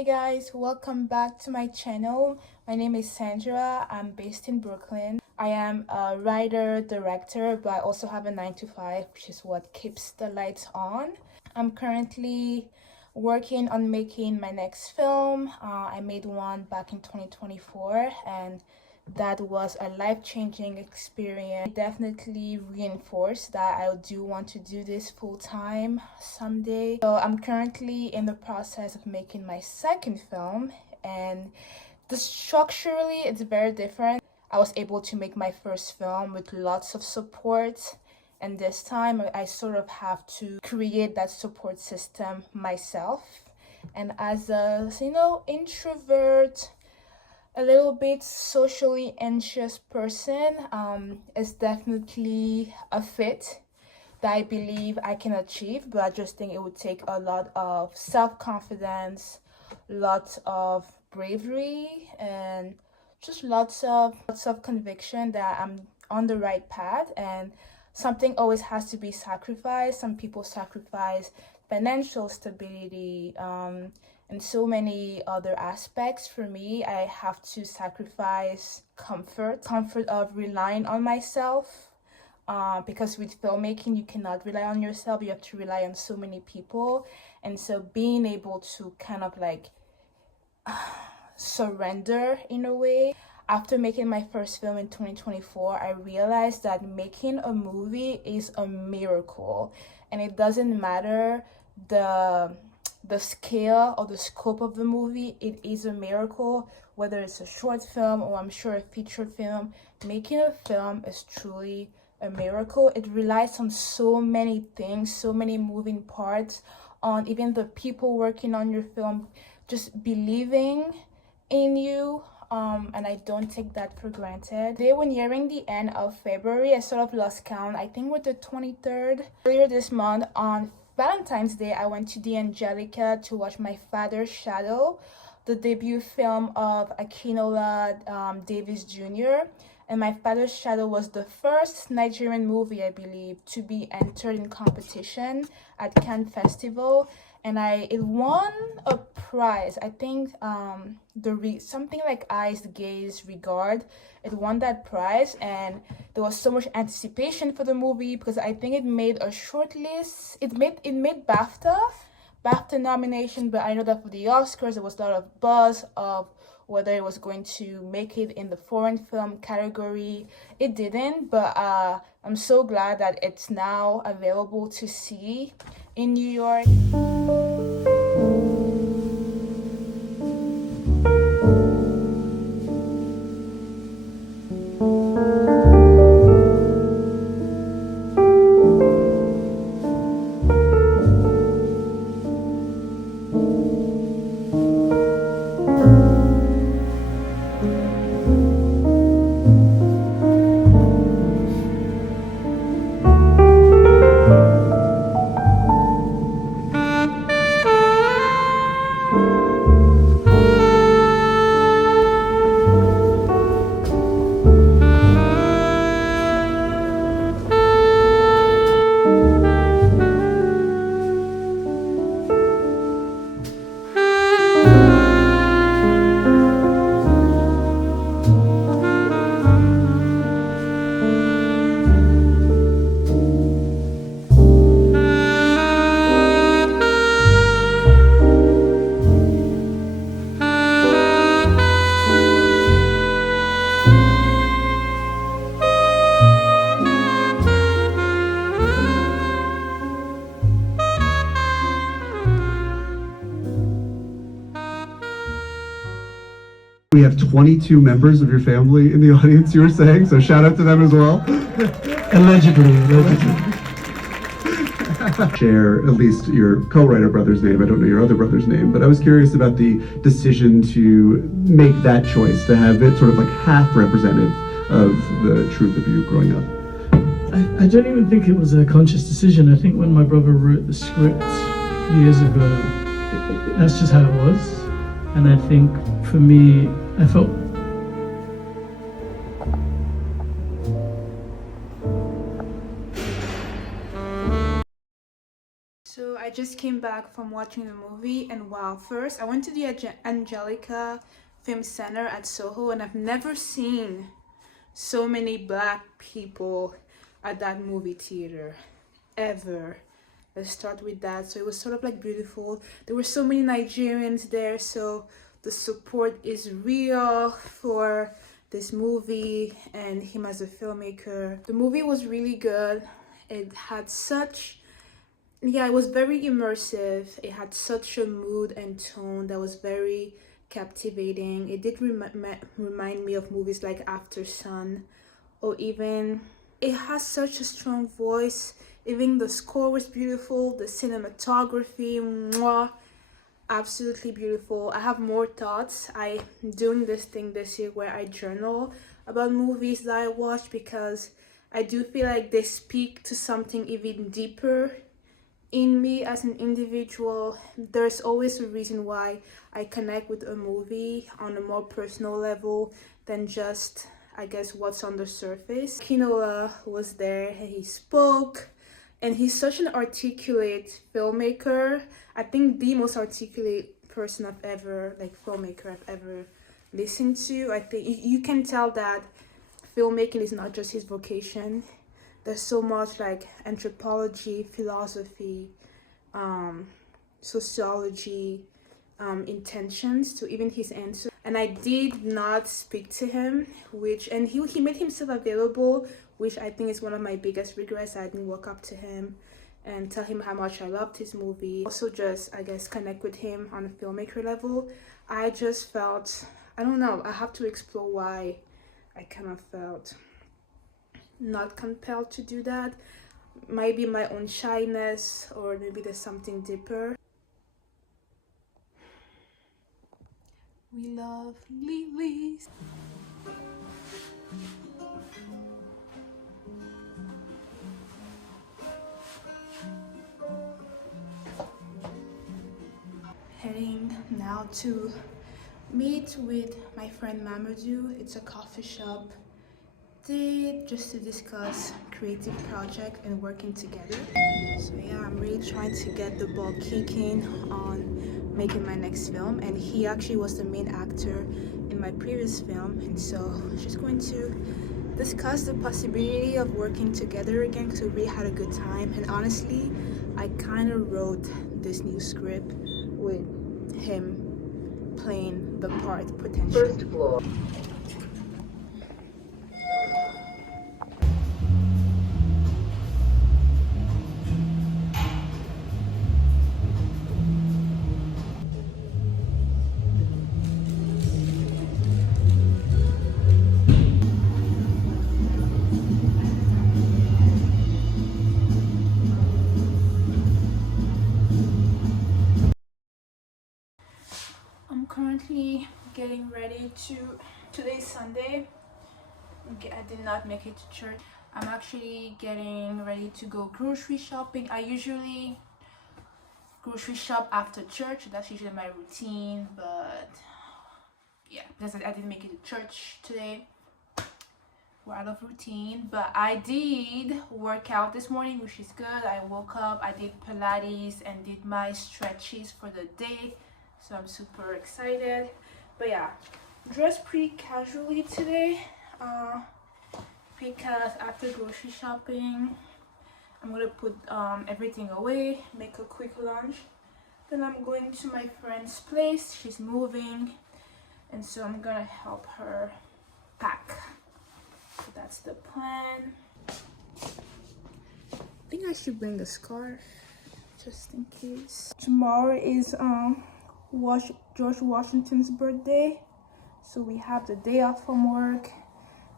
Hey guys, welcome back to my channel. My name is Sandra. I'm based in Brooklyn. I am a writer, director, but I also have a 9 to 5, which is what keeps the lights on. I'm currently working on making my next film. I made one back in 2024 and that was a life-changing experience. It definitely reinforced that I do want to do this full-time someday. So I'm currently in the process of making my second film, and structurally it's very different. I was able to make my first film with lots of support, and this time I sort of have to create that support system myself. And as a introvert, a little bit socially anxious person, is definitely a fit that I believe I can achieve, but I just think it would take a lot of self-confidence, lots of bravery, and just lots of conviction that I'm on the right path. And something always has to be sacrificed. Some people sacrifice financial stability, and so many other aspects. For me, I have to sacrifice comfort of relying on myself, because with filmmaking you cannot rely on yourself, you have to rely on so many people. And so being able to kind of like surrender in a way. After making my first film in 2024, I realized that making a movie is a miracle, and it doesn't matter the scale or the scope of the movie. It is a miracle, whether it's a short film or I'm sure a feature film. Making a film is truly a miracle. It relies on so many things, so many moving parts, on even the people working on your film just believing in you, and I don't take that for granted. They were nearing the end of February. I sort of lost count. I think we're the 23rd. Earlier this month on Valentine's Day, I went to the Angelica to watch My Father's Shadow, the debut film of Akinola Davis Jr. And My Father's Shadow was the first Nigerian movie, I believe, to be entered in competition at Cannes Festival. And it won a prize. I think something like Eyes, Gaze, Regard. It won that prize, and there was so much anticipation for the movie because I think it made a short list. It made BAFTA nomination, but I know that for the Oscars there was a lot of buzz of whether it was going to make it in the foreign film category. It didn't, but I'm so glad that it's now available to see in New York. We have 22 members of your family in the audience, you were saying, so shout out to them as well. Allegedly. Share at least your co-writer brother's name. I don't know your other brother's name, but I was curious about the decision to make that choice, to have it sort of like half representative of the truth of you growing up. I don't even think it was a conscious decision. I think when my brother wrote the script years ago, that's just how it was. And I think for me, I felt So I just came back from watching the movie, and wow, first I went to the Angelica Film Center at Soho, and I've never seen so many black people at that movie theater ever. Let's start with that. So it was sort of like beautiful. There were so many Nigerians there, so the support is real for this movie and him as a filmmaker. The movie was really good. It had such, yeah, it was very immersive. It had such a mood and tone that was very captivating. It did remind me of movies like After Sun, or even, it has such a strong voice. Even the score was beautiful. The cinematography, mwah, absolutely beautiful. I have more thoughts. I'm doing this thing this year where I journal about movies that I watch, because I do feel like they speak to something even deeper in me as an individual. There's always a reason why I connect with a movie on a more personal level than just, I guess, what's on the surface. Kinola was there and he spoke, and he's such an articulate filmmaker. I think the most articulate person I've ever, like, filmmaker I've ever listened to. I think you can tell that filmmaking is not just his vocation. There's so much like anthropology, philosophy, sociology, intentions to even his answer. And I did not speak to him, and he made himself available, which I think is one of my biggest regrets. I didn't walk up to him and tell him how much I loved his movie. Also just, I guess, connect with him on a filmmaker level. I just felt, I don't know, I have to explore why I kind of felt not compelled to do that. Maybe my own shyness, or maybe there's something deeper. We love lilies. Heading now to meet with my friend Mamadou. It's a coffee shop date just to discuss creative project and working together. So yeah, I'm really trying to get the ball kicking on making my next film, and he actually was the main actor in my previous film, and so just going to discuss the possibility of working together again, because we really had a good time. And honestly, I kind of wrote this new script with him playing the part potentially. First floor. I'm currently getting ready today's Sunday. I did not make it to church. I'm actually getting ready to go grocery shopping. I usually grocery shop after church. That's usually my routine, but yeah, because I didn't make it to church today, we're out of routine. But I did work out this morning, which is good. I woke up, I did Pilates and did my stretches for the day, so I'm super excited. But yeah, dressed pretty casually today, because after grocery shopping I'm gonna put everything away, make a quick lunch, then I'm going to my friend's place. She's moving, and so I'm gonna help her pack. So that's the plan. I think I should bring a scarf just in case. Tomorrow is George Washington's birthday, so we have the day off from work.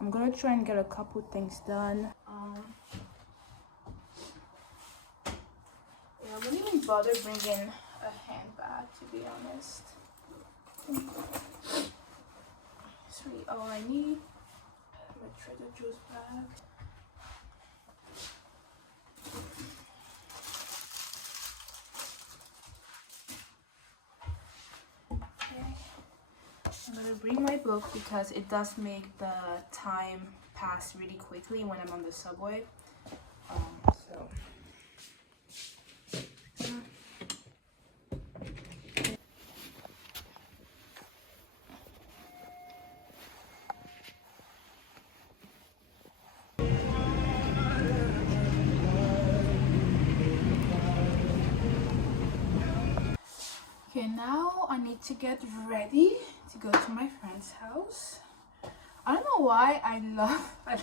I'm gonna try and get a couple things done. Yeah, I wouldn't even bother bringing a handbag, to be honest. It's really all I need. My Trader Joe's bag. I'm gonna bring my book because it does make the time pass really quickly when I'm on the subway. So Okay, now I need to get ready to go to my friend's house. I don't know why I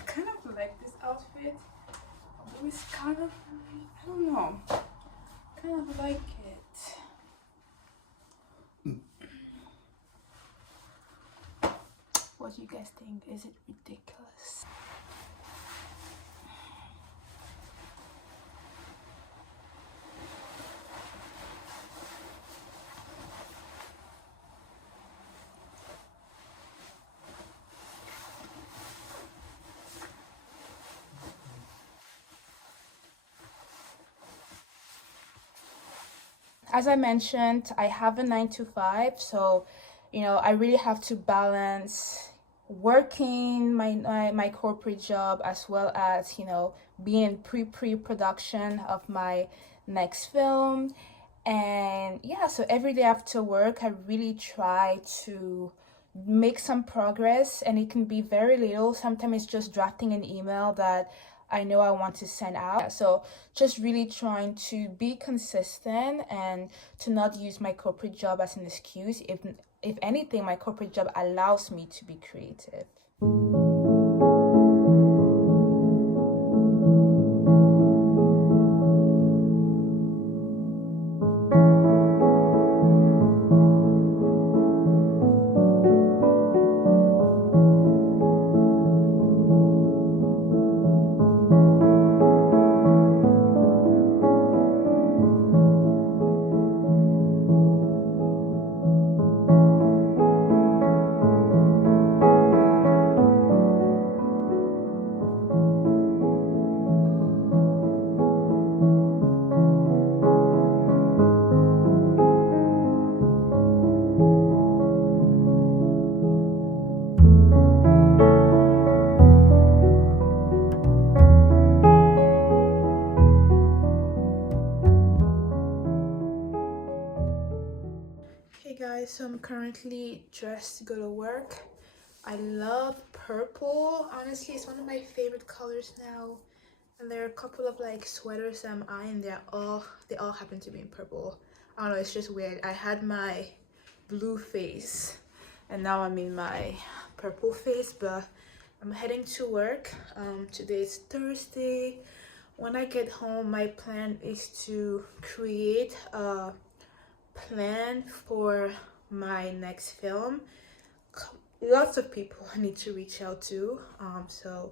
kind of like this outfit. I always kind of, I don't know, kind of like it. What do you guys think? Is it ridiculous? As I mentioned, I have a 9 to 5, so I really have to balance working my corporate job as well as being in pre-production of my next film. And yeah, so every day after work I really try to make some progress, and it can be very little. Sometimes it's just drafting an email that I know I want to send out. So just really trying to be consistent and to not use my corporate job as an excuse. If anything, my corporate job allows me to be creative. Hey guys, so I'm currently dressed to go to work. I love purple. Honestly, it's one of my favorite colors now. And there are a couple of like sweaters I'm eyeing. They all happen to be in purple. I don't know, it's just weird. I had my blue face and now I'm in my purple face, but I'm heading to work. Today is Thursday. When I get home, my plan is to create a plan for my next film. Lots of people I need to reach out to, so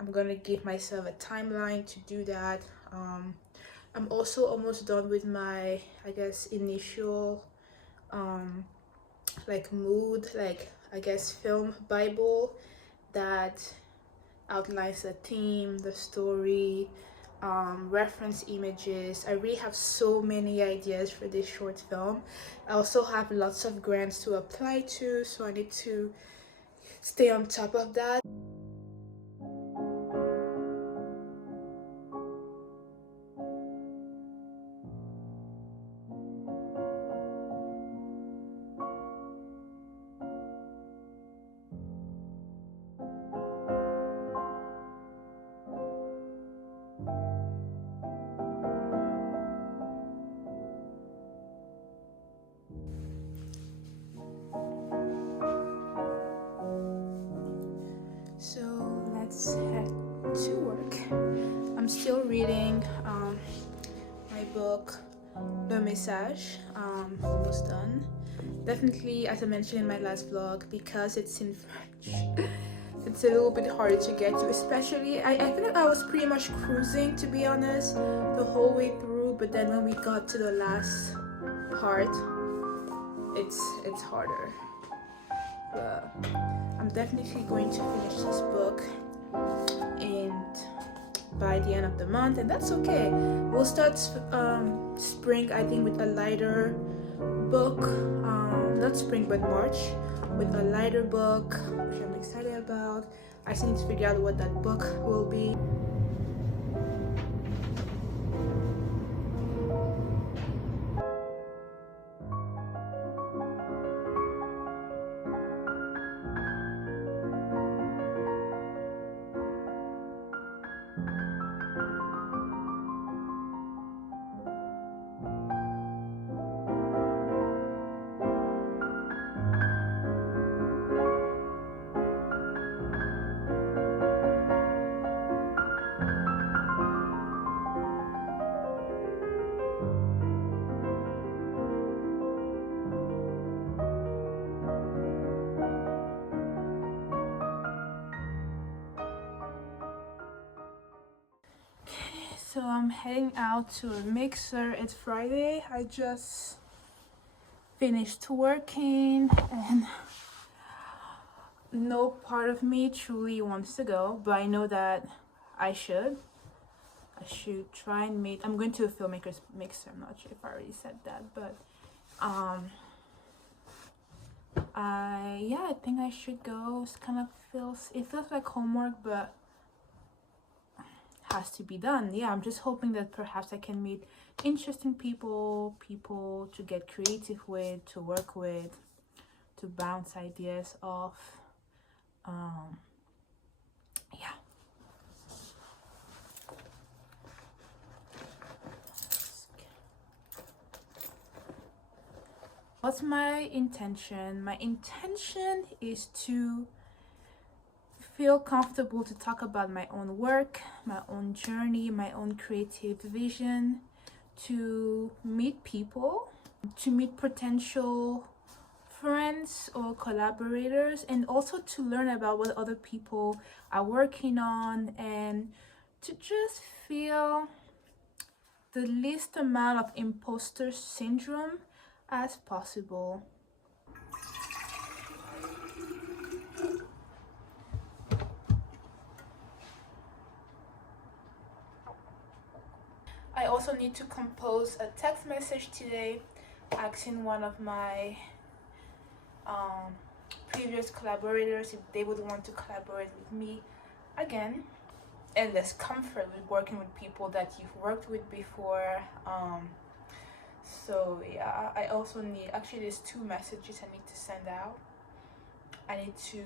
I'm gonna give myself a timeline to do that. I'm also almost done with my, I guess, initial like mood, like I guess film bible that outlines the theme, the story, reference images. I really have so many ideas for this short film. I also have lots of grants to apply to, so I need to stay on top of that. So let's head to work. I'm still reading my book, Le Message. Almost done. Definitely, as I mentioned in my last vlog, because it's in French, it's a little bit harder to get to. Especially, I feel like I was pretty much cruising, to be honest, the whole way through. But then when we got to the last part, it's harder. But I'm definitely going to finish this book by the end of the month, and that's okay. We'll start spring, I think, with a lighter book. Not spring but March, with a lighter book, which I'm excited about. I just need to figure out what that book will be. I'm heading out to a mixer. It's Friday. I just finished working and no part of me truly wants to go, but I know that I should try and meet. I'm going to a filmmakers mixer. I'm not sure if I already said that, but I think I should go. It feels like homework, but has to be done. Yeah, I'm just hoping that perhaps I can meet interesting people to get creative with, to work with, to bounce ideas off. Yeah. What's my intention? My intention is to feel comfortable to talk about my own work, my own journey, my own creative vision, to meet people, to meet potential friends or collaborators, and also to learn about what other people are working on, and to just feel the least amount of imposter syndrome as possible. I also need to compose a text message today asking one of my previous collaborators if they would want to collaborate with me again. And there's comfort with working with people that you've worked with before. So yeah, I also need, actually there's 2 messages I need to send out. I need to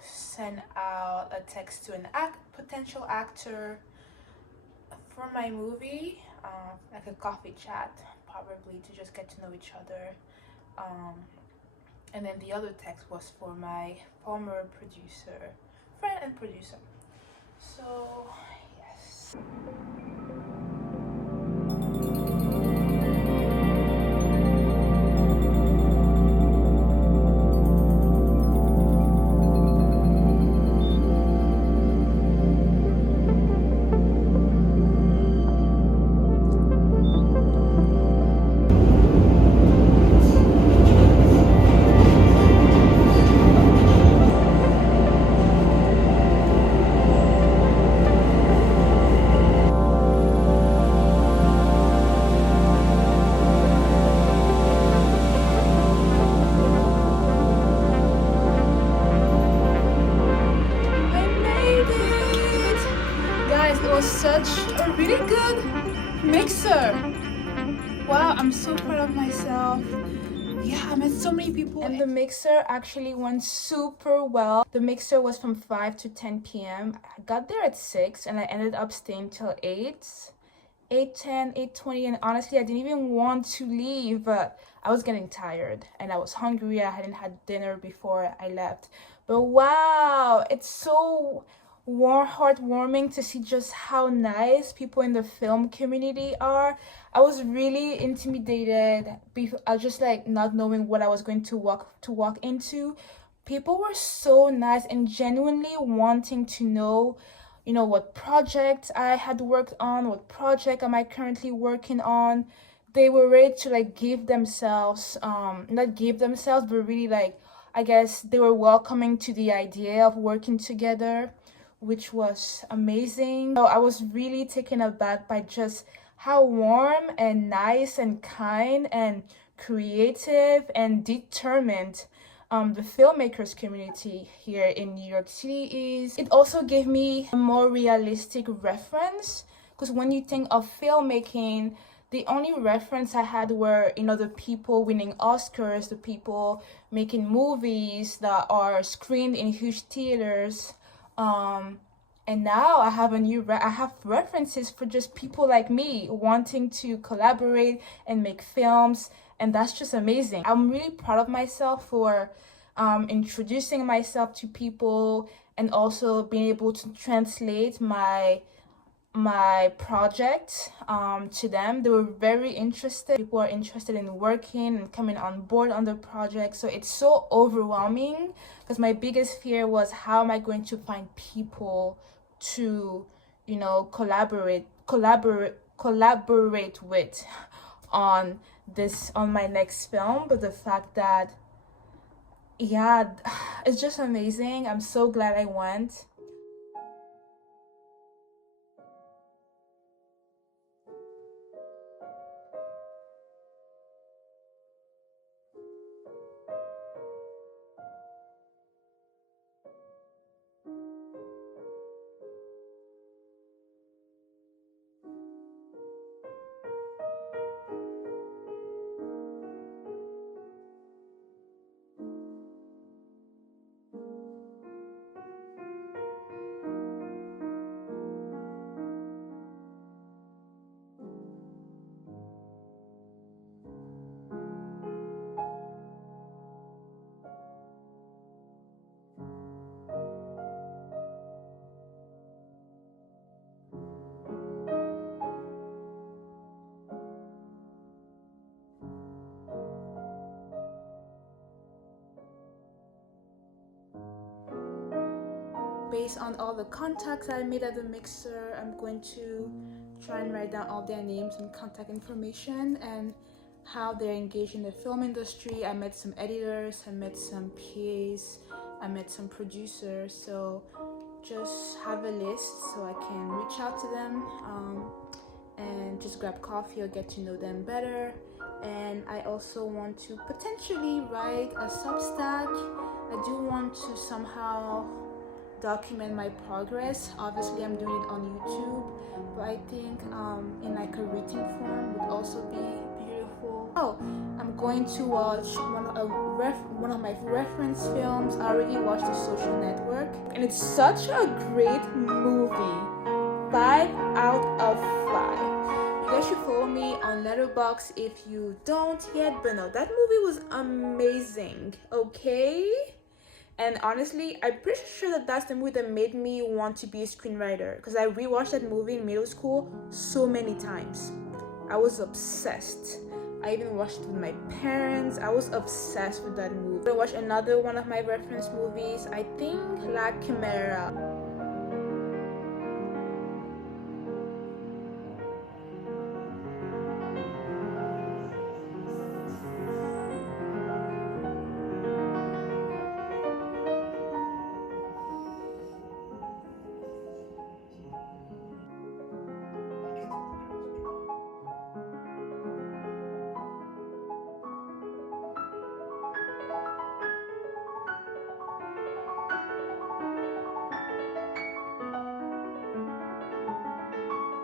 send out a text to an potential actor for my movie, like a coffee chat, probably, to just get to know each other. And then the other text was for my former friend and producer. So, yes. Such a really good mixer. Wow, I'm so proud of myself. Yeah, I met so many people. And the mixer actually went super well. The mixer was from 5 to 10 p.m. I got there at 6 and I ended up staying till 8:10, 8:20, and honestly I didn't even want to leave, but I was getting tired and I was hungry. I hadn't had dinner before I left. But wow, it's so heartwarming to see just how nice people in the film community are. I was really intimidated. I was just like not knowing what I was going to walk into. People were so nice and genuinely wanting to know, what projects I had worked on, what project am I currently working on. They were ready to like give themselves, not give themselves, but really I guess they were welcoming to the idea of working together, which was amazing. So I was really taken aback by just how warm and nice and kind and creative and determined the filmmakers community here in New York City is. It also gave me a more realistic reference, because when you think of filmmaking, the only reference I had were, the people winning Oscars, the people making movies that are screened in huge theaters. And now I have I have references for just people like me wanting to collaborate and make films, and that's just amazing. I'm really proud of myself for introducing myself to people and also being able to translate my project to them. They were very interested. People are interested in working and coming on board on the project. So it's so overwhelming, because my biggest fear was, how am I going to find people to collaborate collaborate with on my next film. But the fact that, yeah, it's just amazing. I'm so glad I went. Based on all the contacts I made at the mixer, I'm going to try and write down all their names and contact information and how they're engaged in the film industry. I met some editors, I met some PAs, I met some producers, so just have a list so I can reach out to them and just grab coffee or get to know them better. And I also want to potentially write a Substack. I do want to somehow document my progress. Obviously I'm doing it on YouTube, but I think in like a written form would also be beautiful. Oh, I'm going to watch one of my reference films. I already watched The Social Network, and it's such a great movie. 5 out of 5. You guys should follow me on Letterboxd if you don't yet, but no, that movie was amazing, okay? And honestly, I'm pretty sure that that's the movie that made me want to be a screenwriter, because I rewatched that movie in middle school so many times. I was obsessed. I even watched it with my parents. I was obsessed with that movie. I watched another one of my reference movies, I think La Chimera.